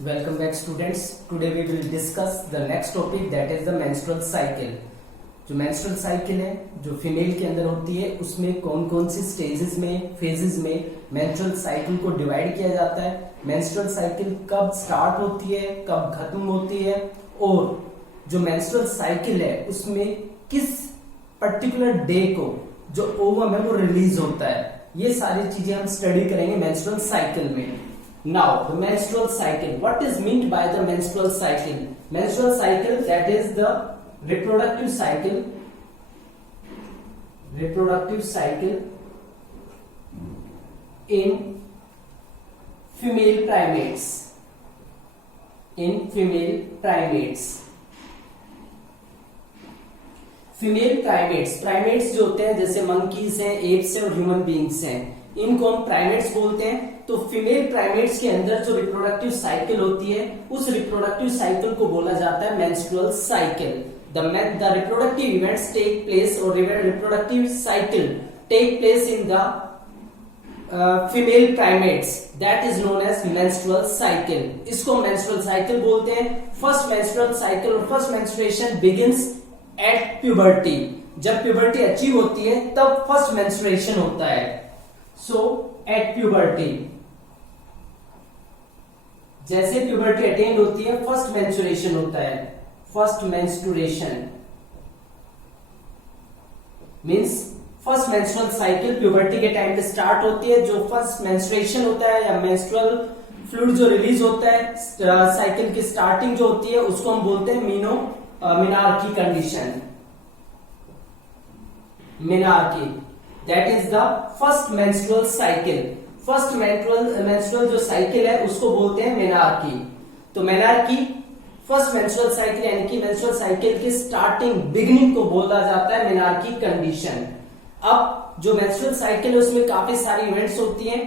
Welcome back students. Today we will discuss the next topic that is the menstrual cycle. जो menstrual cycle है जो female के अंदर होती है उसमें कौन कौन सी स्टेजेस में फेजेस में menstrual cycle को डिवाइड किया जाता है, menstrual cycle कब स्टार्ट होती है कब खत्म होती है और जो menstrual cycle है उसमें किस पर्टिकुलर डे को जो ओवम है वो रिलीज होता है, ये सारी चीजें हम स्टडी करेंगे menstrual cycle में. Now, the menstrual cycle. What is meant by the menstrual cycle? Menstrual cycle, that is the reproductive cycle. Reproductive cycle in female primates. In female primates. Female primates जो होते हैं जैसे monkeys हैं, apps हैं और human beings हैं, इनको हम प्राइमेट्स बोलते हैं. तो फीमेल प्राइमेट्स के अंदर जो रिप्रोडक्टिव साइकिल होती है उस रिप्रोडक्टिव साइकिल को बोला जाता है menstrual cycle. The reproductive events take place और reproductive cycle take place in the female primates, that is known as menstrual cycle. इसको मेंस्ट्रुअल साइकिल बोलते हैं. फर्स्ट मेंस्ट्रुअल साइकिल और first menstruation begins at puberty. जब puberty achieve होती है तब first menstruation होता है. सो एट प्यूबर्टी, जैसे प्यूबर्टी अटेंड होती है फर्स्ट मेंस्ट्रुएशन होता है. First menstruation means first menstrual cycle puberty के टाइम पे स्टार्ट होती है. जो फर्स्ट मेंस्ट्रुएशन होता है या मेंस्ट्रुअल फ्लूइड जो रिलीज होता है साइकिल की स्टार्टिंग जो होती है उसको हम बोलते हैं menarche condition. Menarche, that is the first menstrual cycle. First menstrual जो साइकिल है उसको बोलते हैं मेनार्की. तो मेनार्की फर्स्ट मेंस्ट्रुअल साइकिल यानी कि मेंस्ट्रुअल साइकिल की स्टार्टिंग बिगिनिंग को बोला जाता है मेनार्की कंडीशन. अब जो मेंस्ट्रुअल साइकिल है उसमें काफी सारी इवेंट्स होती हैं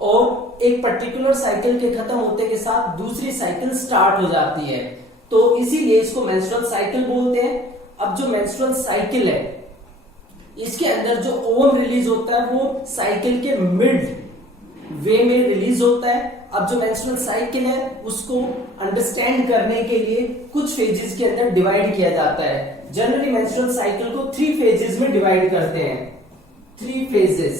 और एक पर्टिकुलर साइकिल के खत्म होते के साथ दूसरी साइकिल स्टार्ट हो जाती है, तो इसीलिए इसको मेंस्ट्रुअल साइकिल बोलते हैं. अब जो मेंस्ट्रुअल साइकिल है इसके अंदर जो ओवम रिलीज होता है वो साइकिल के मिड वे में रिलीज होता है. अब जो मेंस्ट्रुअल साइकिल है उसको अंडरस्टैंड करने के लिए कुछ फेजेस के अंदर डिवाइड किया जाता है. जनरली मेंस्ट्रुअल साइकिल को 3 फेजेस में डिवाइड करते हैं. 3 फेजेस.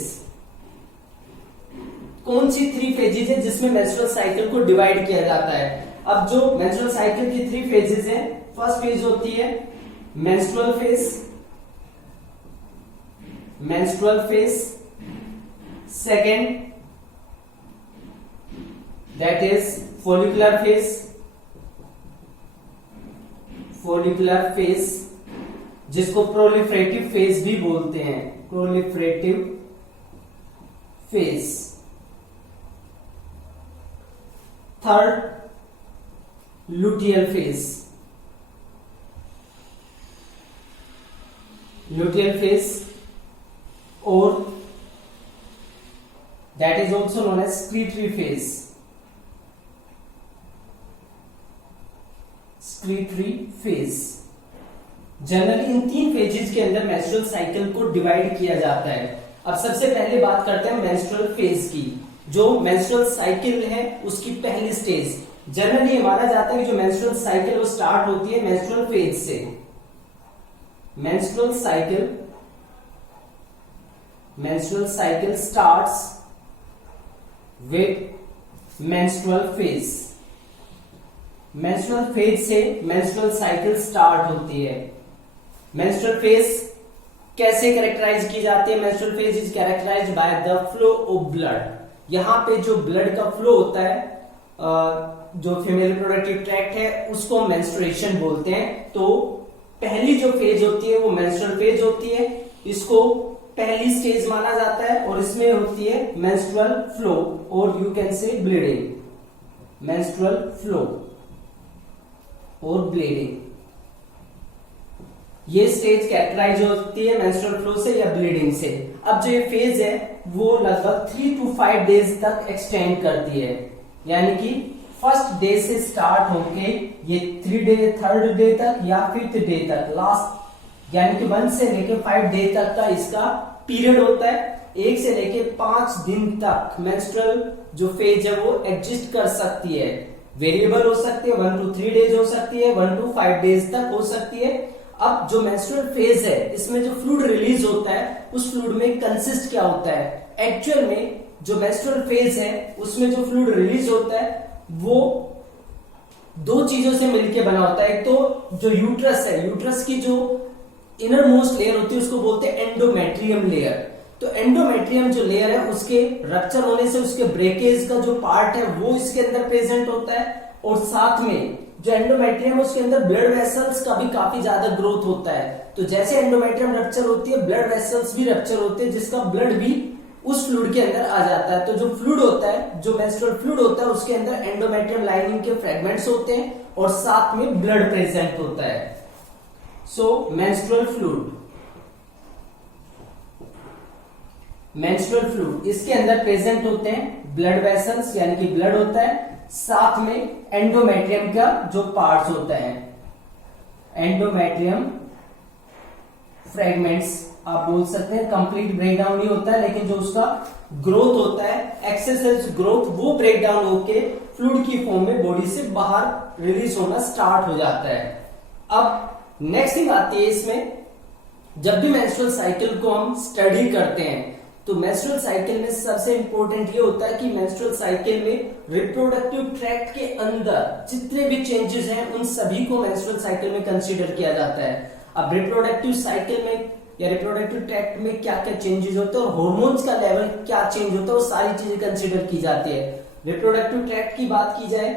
कौन सी 3 फेजेस है जिसमें मेंस्ट्रुअल साइकिल को डिवाइड किया जाता है? अब जो मेंस्ट्रुअल साइकिल की 3 फेजेस हैं, फर्स्ट फेज होती है menstrual phase, menstrual phase. Second that is follicular phase. Follicular phase जिसको प्रोलिफरेटिव फेज भी बोलते हैं. Proliferative phase. Third luteal phase. Luteal phase और that is also known as secretory phase. Secretory phase. Generally in 3 phases के अंदर menstrual cycle को divide किया जाता है. अब सबसे पहले बात करते हैं मेंस्ट्रुअल फेज की. जो मेंस्ट्रुअल साइकिल है उसकी पहली स्टेज, जनरली माना जाता है कि जो मेंस्ट्रुअल साइकिल वो स्टार्ट होती है मेंस्ट्रुअल फेज से. Menstrual cycle starts with menstrual phase. Menstrual phase से मेंस्ट्रुअल साइकिल स्टार्ट होती है. मेंस्ट्रुअल फेज कैसे कैरेक्टराइज की जाती है? Menstrual phase is characterized by the flow of blood. यहां पे जो ब्लड का फ्लो होता है जो फीमेल रिप्रोडक्टिव ट्रैक्ट है उसको मेंस्ट्रुएशन बोलते हैं. तो पहली जो फेज होती है वो मेंस्ट्रुअल फेज होती है. इसको पहली स्टेज माना जाता है और इसमें होती है मेंस्ट्रुअल फ्लो और you can say bleeding. Menstrual flow और ब्लीडिंग, ये स्टेज कैरेक्टराइज होती है मेंस्ट्रुअल फ्लो से या ब्लीडिंग से. अब जो ये फेज है वो लगभग 3 to 5 डेज तक एक्सटेंड करती है. यानी कि फर्स्ट डे से स्टार्ट होके ये 3 डे, 3rd डे तक या 5th डे तक, लास्ट यानी कि 1 से लेके 5 डे तक का इसका पीरियड होता है. 1 से लेके 5 दिन तक मेंस्ट्रुअल जो फेज है वो एग्जिस्ट कर सकती है. वेरिएबल हो सकती है, 1 to 3 डेज हो सकती है, 1 to 5 डेज तक हो सकती है। अब जो मेंस्ट्रुअल फेज है, इसमें जो फ्लूइड रिलीज होता है, उस फ्लूइड में कंसिस्ट क्या होता है? एक्चुअल में जो मेंस्ट्रुअल फेज है उसमें जो फ्लूइड रिलीज होता है वो दो चीजों से मिलकर बना होता है। एक तो जो यूट्रस है, यूट्रस की जो इनर मोस्ट लेयर होती है उसको बोलते हैं एंडोमेट्रियम लेयर। तो एंडोमेट्रियम जो लेयर है उसके रप्चर होने से उसके ब्रेकेज का जो पार्ट है वो इसके अंदर प्रेजेंट होता है, और साथ में जो एंडोमेट्रियम है उसके अंदर ब्लड वेसल्स का भी काफी ज्यादा ग्रोथ होता है। तो जैसे एंडोमेट्रियम रप्चर होती है, ब्लड वेसल्स भी रप्चर होते हैं, जिसका ब्लड भी उस फ्लूइड के अंदर आ जाता है। तो जो फ्लूइड होता है, जो मेंस्ट्रुअल फ्लूइड होता है, उसके अंदर एंडोमेट्रियम लाइनिंग के फ्रेगमेंट्स होते हैं और साथ में ब्लड प्रेजेंट होता है। सो मेंस्ट्रुअल फ्लूइड, मेंस्ट्रुअल फ्लूइड इसके अंदर प्रेजेंट होते हैं ब्लड वेसल्स यानी कि ब्लड होता है, साथ में एंडोमेट्रियम का जो पार्ट्स होता है, एंडोमेट्रियम फ्रेगमेंट्स आप बोल सकते हैं। कंप्लीट ब्रेकडाउन नहीं होता है, लेकिन जो उसका ग्रोथ होता है, एक्सेसिव ग्रोथ, वो ब्रेकडाउन होके फ्लूइड की फॉर्म में बॉडी से बाहर रिलीज होना स्टार्ट हो जाता है। अब नेक्स्ट थिंग आती है इसमें, जब भी मेंस्ट्रुअल साइकिल को हम स्टडी करते हैं तो मेंस्ट्रुअल साइकिल में सबसे इंपॉर्टेंट ये होता है कि मेंस्ट्रुअल साइकिल में रिप्रोडक्टिव ट्रैक्ट के अंदर जितने भी चेंजेस हैं उन सभी को मेंस्ट्रुअल साइकिल में कंसीडर किया जाता है। अब रिप्रोडक्टिव साइकिल में या रिप्रोडक्टिव ट्रैक्ट में क्या क्या चेंजेस होते हैं और हार्मोन्स का लेवल क्या चेंज होता है, वो सारी चीजें कंसीडर की जाती है। रिप्रोडक्टिव ट्रैक्ट की बात की जाए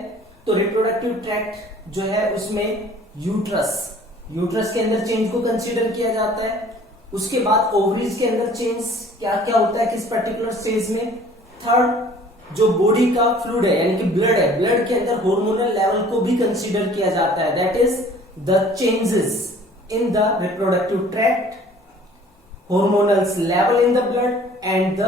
तो रिप्रोडक्टिव ट्रैक्ट जो है उसमें यूट्रस के अंदर चेंज को कंसीडर किया जाता है। उसके बाद ओवरीज के अंदर चेंज क्या क्या होता है किस पर्टिकुलर स्टेज में। थर्ड, जो बॉडी का फ्लूइड है यानी कि ब्लड है, ब्लड के अंदर हार्मोनल लेवल को भी कंसीडर किया जाता है, that is the changes in the reproductive tract, hormonal level in the blood and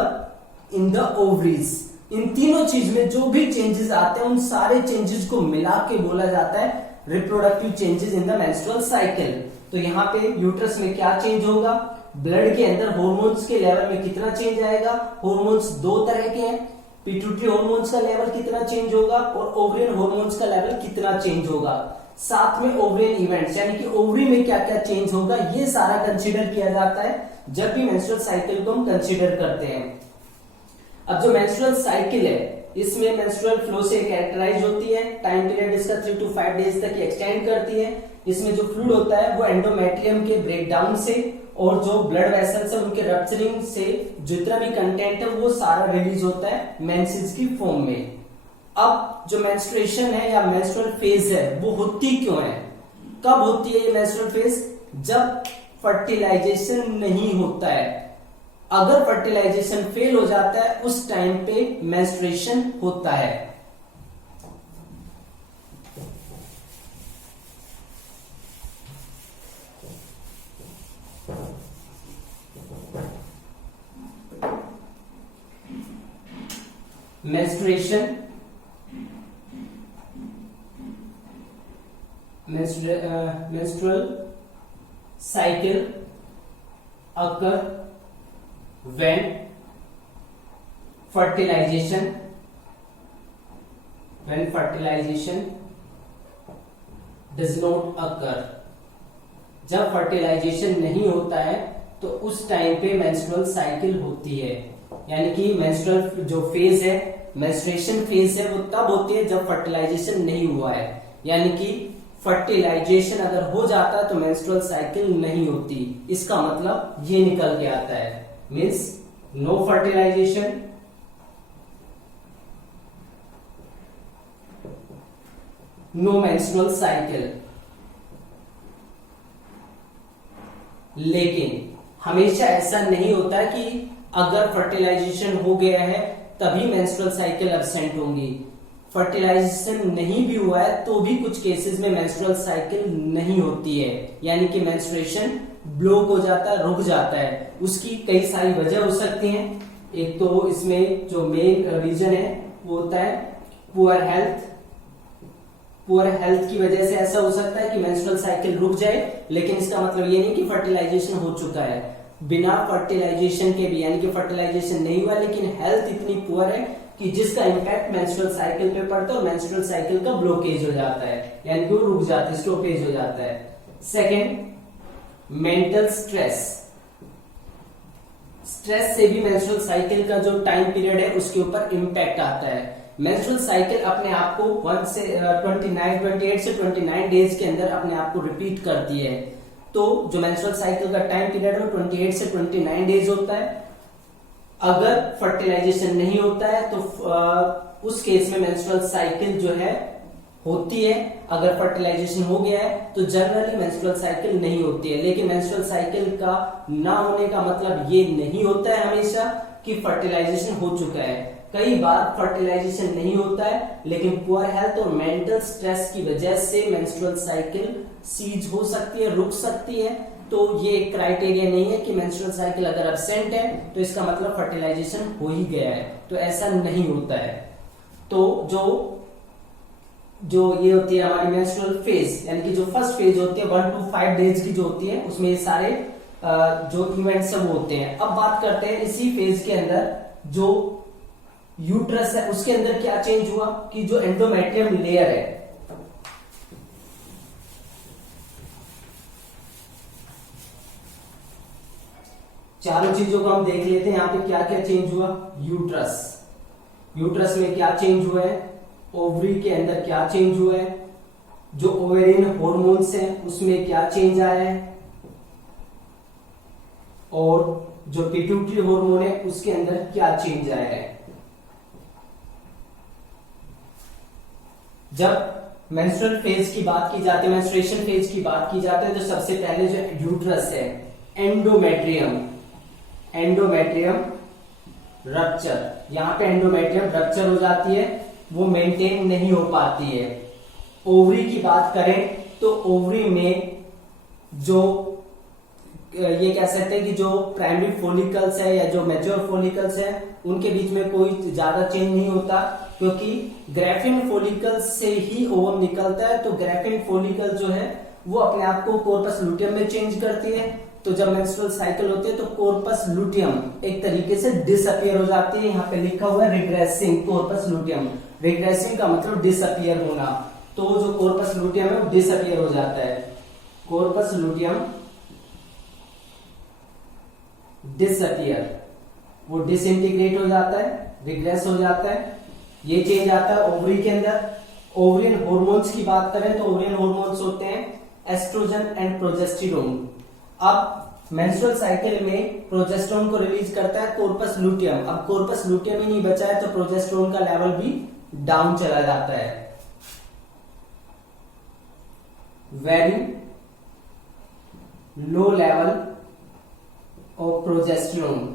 in the ovaries। इन तीनों चीज में जो भी चेंजेस आते हैं उन सारे चेंजेस को मिला के बोला जाता है reproductive changes in the menstrual cycle. तो यहाँ पे यूट्रस में क्या चेंज होगा, ब्लड के अंदर हार्मोन्स के लेवल में कितना चेंज आएगा। हार्मोन्स दो तरह के हैं, पिट्यूटरी हार्मोन्स का लेवल कितना चेंज होगा और ओवरियन हार्मोन्स का लेवल कितना चेंज होगा। साथ में ओवरियन इवेंट्स यानी कि ओवरी में क्या क्या चेंज होगा, ये सारा कंसीडर किया जाता है जब भी मेंस्ट्रुअल साइकिल को हम कंसीडर करते हैं। अब जो मेंस्ट्रुअल साइकिल है इसमें मेंस्ट्रुअल फ्लो से कैरेक्टराइज होती है, टाइम पीरियड इसका 3 to 5 डेज तक एक्सटेंड करती है। इसमें जो फ्लूइड होता है वो एंडोमेट्रियम के ब्रेकडाउन से और जो ब्लड वेसल्स है उनके रप्चरिंग से जितना भी कंटेंट है वो सारा रिलीज होता है मेंसेस की फॉर्म में। अब जो मेंस्ट्रुएशन है या मेंस्ट्रुअल फेज है वो होती क्यों है, कब होती है ये मेंस्ट्रुअल फेज? जब फर्टिलाइजेशन नहीं होता है। अगर फर्टिलाइजेशन फेल हो जाता है उस टाइम पे मेंस्ट्रुएशन होता है। Menstruation menstrual cycle occur when fertilization does not occur। जब फर्टिलाइजेशन नहीं होता है तो उस टाइम पे मेंस्ट्रुअल साइकिल होती है। यानी कि मेंस्ट्रुअल जो फेज है, मेंस्ट्रुएशन फेज है, वो तब होती है जब फर्टिलाइजेशन नहीं हुआ है। यानी कि फर्टिलाइजेशन अगर हो जाता है तो मेंस्ट्रुअल साइकिल नहीं होती। इसका मतलब ये निकल के आता है, means no fertilization, no menstrual cycle. लेकिन हमेशा ऐसा नहीं होता कि अगर फर्टिलाइजेशन हो गया है तभी मेंस्ट्रुअल साइकिल एब्सेंट होंगी। फर्टिलाइजेशन नहीं भी हुआ है तो भी कुछ केसेस में मेंस्ट्रुअल साइकिल नहीं होती है, यानी कि मेंस्ट्रुएशन ब्लॉक हो जाता है, रुक जाता है। उसकी कई सारी वजह हो सकती हैं। एक तो इसमें जो मेन रीजन है वो होता है पुअर हेल्थ की वजह से ऐसा हो सकता है कि मेंस्ट्रुअल साइकिल रुक जाए, लेकिन इसका मतलब ये नहीं कि फर्टिलाइजेशन हो चुका है। बिना फर्टिलाइजेशन के भी, यानी कि फर्टिलाइजेशन नहीं हुआ लेकिन हेल्थ इतनी पुअर है कि जिसका इम्पैक्ट मेंस्ट्रुअल साइकिल पे पड़ता है और मेंस्ट्रुअल साइकिल का ब्लॉकेज हो जाता है, यानी कि वो रुक जाता है, स्टॉपेज हो जाता है। Second, mental stress. स्ट्रेस से भी मेंस्ट्रुअल साइकिल का जो टाइम पीरियड है उसके ऊपर इम्पैक्ट आता है। मेंस्ट्रुअल साइकिल अपने आप को 1 से 28 से 29 डेज के अंदर अपने आप को रिपीट करती है। तो जो मेंस्ट्रुअल साइकिल का टाइम पीरियड है 28 से 29 डेज होता है। अगर फर्टिलाइजेशन नहीं होता है तो उस केस में मेंस्ट्रुअल साइकिल जो है होती है। अगर फर्टिलाइजेशन हो गया है तो जनरली मेंस्ट्रुअल साइकिल नहीं होती है। लेकिन मेंस्ट्रुअल साइकिल का ना होने का मतलब ये नहीं होता है हमेशा कि फर्टिलाइजेशन हो चुका है। कई बार फर्टिलाइजेशन नहीं होता है लेकिन पुअर हेल्थ और मेंटल स्ट्रेस की वजह से मेंस्ट्रुअल साइकिल सीज हो सकती है, रुक सकती है। तो ये क्राइटेरिया नहीं है कि मेंस्ट्रुअल साइकिल अगर एब्सेंट है तो इसका मतलब फर्टिलाइजेशन हो ही गया है, तो ऐसा नहीं होता है। तो जो ये होती है हमारी मेंस्ट्रुअल फेज, यानी कि जो फर्स्ट फेज होती है 1 to 5 डेज की जो होती है, उसमें ये सारे जो इवेंट्स सब होते हैं। अब बात करते हैं इसी फेज के अंदर जो यूट्रस है उसके अंदर क्या चेंज हुआ कि जो एंडोमेट्रियम लेयर है, चारों चीजों को हम देख लेते हैं। यहाँ पे क्या क्या चेंज हुआ। यूट्रस में क्या चेंज हुआ है, ओवरी के अंदर क्या चेंज हुआ है, जो ओवेरियन हॉर्मोन्स हैं उसमें क्या चेंज आया है, और जो पिट्यूटरी हार्मोन है उसके अंदर क्या चेंज आया है। जब मेंस्ट्रुअल फेज की बात की जाती है, मेंस्ट्रुएशन फेज की बात की जाती है, तो सबसे पहले जो यूट्रस है, एंडोमेट्रियम रप्चर, यहां पे एंडोमेट्रियम रप्चर हो जाती है, वो मेंटेन नहीं हो पाती है। ओवरी की बात करें तो ओवरी में जो ये कह सकते हैं कि जो प्राइमरी फोलिकल्स है या जो मैच्योर फोलिकल्स है उनके बीच में कोई ज्यादा चेंज नहीं होता, क्योंकि ग्राफिन फोलिकल्स से ही ओवम निकलता है। तो ग्राफिन फोलिकल जो है वो अपने आप को कॉर्पस लुटियम में चेंज करती है। तो जब मेंस्ट्रुअल साइकिल होती है तो कॉर्पस लुटियम एक तरीके से डिसअपियर हो जाती है। यहाँ पे लिखा हुआ है रिग्रेसिंग कॉर्पस लुटियम। रिग्रेसिंग का मतलब डिसअपियर होना, तो जो कॉर्पस लुटियम है वो डिसअपियर हो जाता है। कॉर्पस लुटियम डिसअपियर, वो डिसइंटीग्रेट हो जाता है, रिग्रेस हो जाता है। ये चेंज आता है ओवरी के अंदर। ओवरियन हॉर्मोन्स की बात करें तो ओवरियन हॉर्मोन्स होते हैं एस्ट्रोजन एंड प्रोजेस्टेरोन। अब मेंस्ट्रुअल साइकिल में प्रोजेस्टेरोन को रिलीज करता है कॉर्पस लुटियम। अब कॉर्पस लुटियम ही नहीं बचा है तो प्रोजेस्टेरोन का लेवल भी डाउन चला जाता है। Very low level of progesterone,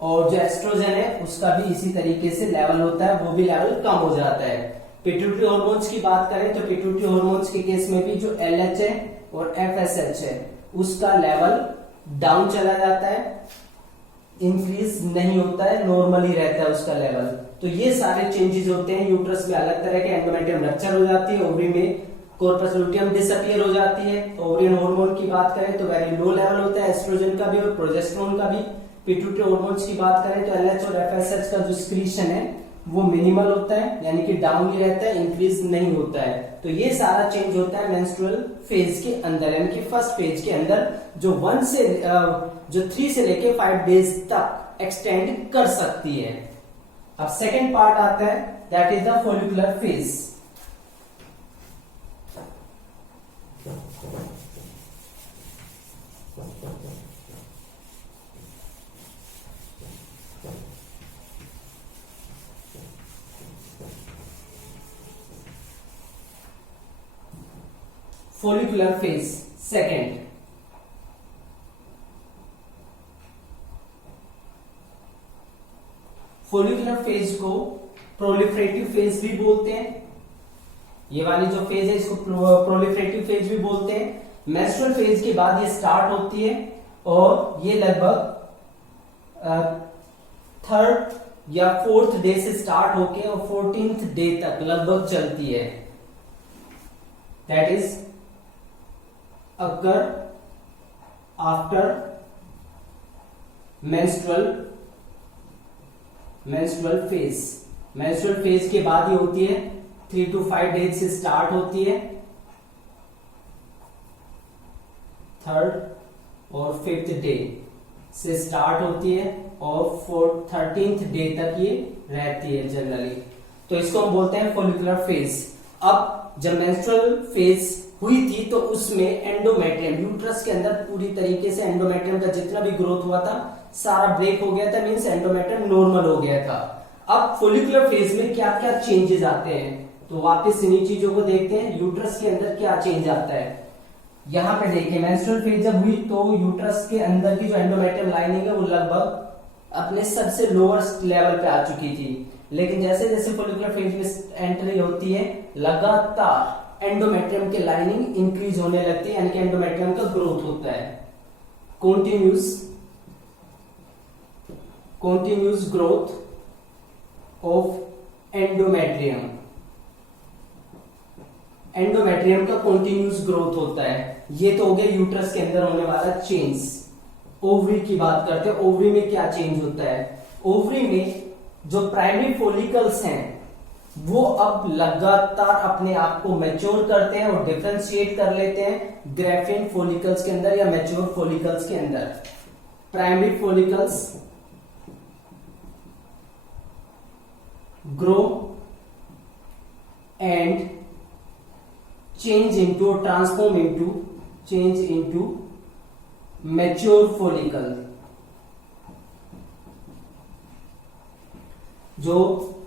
और जो एस्ट्रोजन है उसका भी इसी तरीके से लेवल होता है, वो भी लेवल कम हो जाता है। पिट्यूटरी हार्मोन्स की बात करें तो पिट्यूटरी हार्मोन्स के केस में भी जो LH है और FSH है उसका लेवल डाउन चला जाता है, इंक्रीज नहीं होता है, नॉर्मल ही रहता है उसका लेवल। तो ये सारे चेंजेस होते हैं। यूट्रस में अलग तरह के एंडोमेट्रियम रप्चर हो जाती है, ओवरी में कॉर्पस लुटियम डिसअपियर हो जाती है। ओवरियन हार्मोन की बात करें तो वेरी लो लेवल होता है एस्ट्रोजन का भी और प्रोजेस्टेरोन का भी। पिट्यूटरी हार्मोन्स की बात करें तो LH और FSH का जो सिक्रीशन है वो मिनिमल होता है, यानी कि डाउन ही रहता है, इंक्रीज नहीं होता है। तो ये सारा चेंज होता है मेंस्ट्रुअल फेज के अंदर, यानी कि फर्स्ट फेज के अंदर जो 3 से लेके 5 डेज तक एक्सटेंड कर सकती है। अब सेकेंड पार्ट आता है, that is the follicular phase. Follicular phase second. Follicular phase को प्रोलिफरेटिव फेज भी बोलते हैं। ये वाली जो फेज है इसको प्रोलिफरेटिव फेज भी बोलते हैं। मेंस्ट्रुअल फेज के बाद ये स्टार्ट होती है और ये लगभग 3rd या 4th डे से स्टार्ट होके और 14th डे तक लगभग चलती है। That is occur after menstrual menstrual phase. Menstrual phase के बाद ये होती है 3 to 5 डेज से स्टार्ट होती है, 3rd और 5th डे से स्टार्ट होती है और 13th डे तक ये रहती है जनरली। तो इसको हम बोलते हैं फोलिकुलर फेज। अब जब मेंस्ट्रुअल फेज हुई थी तो उसमें एंडोमेट्रियम, यूट्रस के अंदर पूरी तरीके से एंडोमेट्रियम का जितना भी ग्रोथ हुआ था सारा ब्रेक हो गया था, मींस एंडोमेट्रियम नॉर्मल हो गया था। अब फोलिकुलर फेज में क्या क्या चेंजेस आते हैं, तो वापस इन्हीं चीजों को देखते हैं। यूट्रस के अंदर क्या चेंज आता है, यहाँ पे देखिए मेंस्ट्रुअल फेज जब हुई तो यूट्रस के अंदर की जो एंडोमेट्रियम लाइनिंग है वो लगभग अपने सबसे लोअर लेवल पे आ चुकी थी, लेकिन जैसे जैसे फोलिकुलर फेज में एंट्री होती है लगातार एंडोमेट्रियम की लाइनिंग इंक्रीज होने लगती है, यानी कि एंडोमेट्रियम का ग्रोथ होता है। continuous growth of endometrium, endometrium का कंटिन्यूस ग्रोथ होता है। ये तो हो गया यूट्रस के अंदर होने वाला चेंज। ओवरी की बात करते हैं, ओवरी में क्या चेंज होता है। ओवरी में जो प्राइमरी फोलिकल्स हैं वो अब लगातार अपने आप को मैच्योर करते हैं और डिफरेंशिएट कर लेते हैं ग्रेफिन फोलिकल्स के अंदर या मैच्योर फोलिकल्स के अंदर। Primary follicles grow and change into mature follicle। जो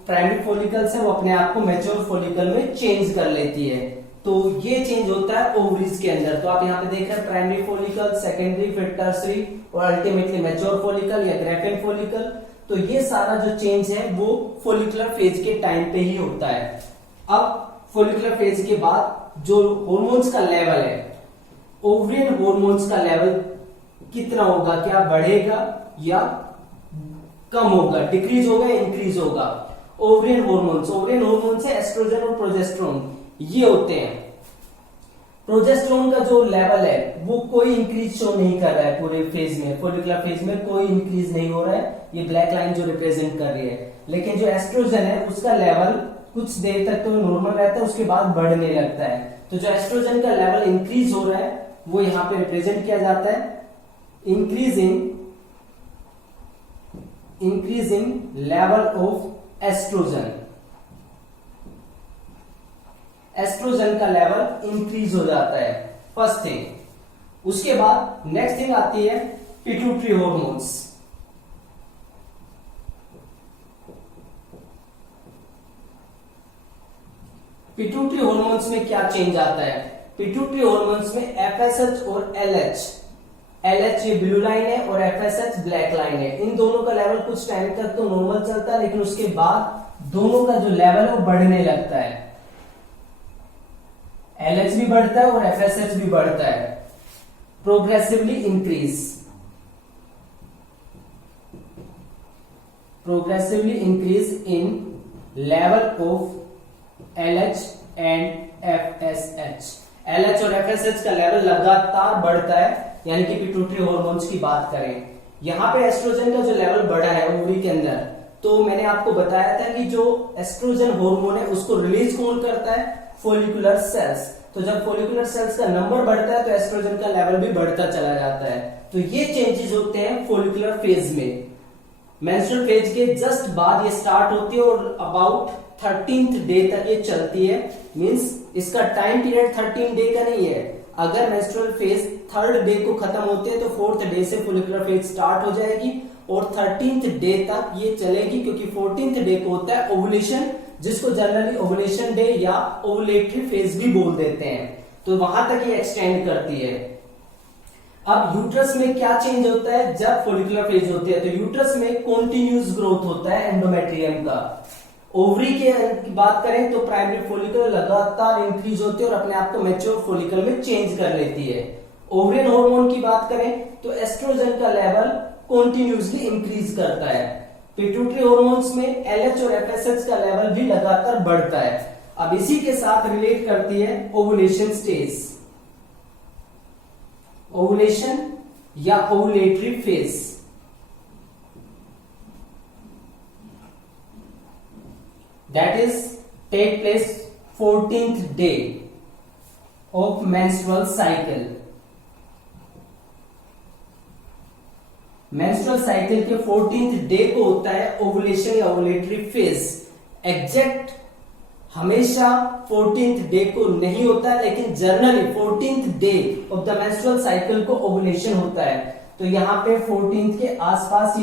प्राइमरी फोलिकल्स है वो अपने आप को मैच्योर फोलिकल में चेंज कर लेती है। तो ये चेंज होता है ओवरीज के अंदर। तो आप यहाँ पे देख रहे हैं प्राइमरी फोलिकल, सेकेंडरी, फिर टर्सरी और अल्टीमेटली मैच्योर फोलिकल या ग्रेफिन फोलिकल। तो ये सारा जो चेंज है वो फोलिकुलर फेज के टाइम पे ही होता है। अब फोलिकुलर फेज के बाद जो हॉर्मोन्स का लेवल है, ओवरियन हॉर्मोन्स का लेवल कितना होगा, क्या बढ़ेगा या कम होगा, डिक्रीज होगा या इंक्रीज होगा। ओवरियन हॉर्मोन्स है एस्ट्रोजन और प्रोजेस्टेरोन, ये होते हैं। प्रोजेस्टेरोन का जो लेवल है वो कोई इंक्रीज शो नहीं कर रहा है पूरे फेज में, फोलिकुलर फेज में कोई इंक्रीज नहीं हो रहा है, ये ब्लैक लाइन जो रिप्रेजेंट कर रही है। लेकिन जो एस्ट्रोजन है उसका लेवल कुछ देर तक तो नॉर्मल रहता है, उसके बाद बढ़ने लगता है। तो जो एस्ट्रोजन का लेवल इंक्रीज हो रहा है वो यहां पे रिप्रेजेंट किया जाता है increasing level of estrogen. Estrogen का लेवल इंक्रीज हो जाता है, फर्स्ट थिंग। उसके बाद नेक्स्ट थिंग आती है पिट्यूटरी हॉर्मोन्स। पिट्यूटरी हॉर्मोन्स में क्या चेंज आता है, पिट्यूटरी हॉर्मोन्स में एफएसएच और एलएच ये ब्लू लाइन है और एफएसएच ब्लैक लाइन है। इन दोनों का लेवल कुछ टाइम तक तो नॉर्मल चलता है, लेकिन उसके बाद दोनों का जो लेवल है वो बढ़ने लगता है। एलएच भी बढ़ता है और एफएसएच भी बढ़ता है, progressively increase in level of LH and FSH। LH और FSH का लेवल लगातार बढ़ता है, यानी कि पिट्यूटरी हॉर्मोन्स की बात करें। यहाँ पे एस्ट्रोजन का जो लेवल बढ़ा है ओवरी के अंदर, तो मैंने आपको बताया था कि जो एस्ट्रोजन हार्मोन है उसको रिलीज कौन करता है, फोलिकुलर सेल्स। तो जब फोलिकुलर सेल्स का नंबर बढ़ता है तो एस्ट्रोजन का लेवल भी बढ़ता चला जाता है। तो ये चेंजेस होते हैं फोलिकुलर फेज में। मेंस्ट्रुअल फेज के जस्ट बाद ये स्टार्ट होती है और अबाउट 13th डे तक ये चलती है। मींस इसका टाइम पीरियड 13 डे का नहीं है। अगर मेंस्ट्रुअल फेज 3rd डे को खत्म होते हैं तो 4th डे से फोलिकुलर फेज स्टार्ट हो जाएगी और 13th डे तक ये चलेगी, क्योंकि 14th डे को होता है ओवुलेशन, जिसको जनरली ओवुलेशन डे या ओवुलेटरी फेज भी बोल देते हैं। तो वहां तक ये एक्सटेंड करती है। अब यूट्रस में क्या चेंज होता है जब फोलिकुलर फेज होती है, तो यूट्रस में कॉन्टिन्यूस ग्रोथ होता है एंडोमेट्रियम का। ओवरी की बात करें तो प्राइमरी फोलिकल लगातार इंक्रीज होती है और अपने आप को मैच्योर फोलिकल में चेंज कर लेती है। ओवरियन हार्मोन की बात करें तो एस्ट्रोजन का लेवल कॉन्टिन्यूसली इंक्रीज करता है। पिट्यूटरी हार्मोन्स में एलएच और एफएसएच का लेवल भी लगातार बढ़ता है। अब इसी के साथ रिलेट करती है ओवुलेशन स्टेज, ओवुलेशन या ovulatory phase. That is take place 14th day of menstrual cycle. Menstrual cycle के 14th डे को होता है ओवुलेशन या ओवुलेटरी फेज। एग्जैक्ट हमेशा 14th डे को नहीं होता, लेकिन generally 14th day of the menstrual cycle को ओवुलेशन होता है। तो यहाँ पे 14th के आसपास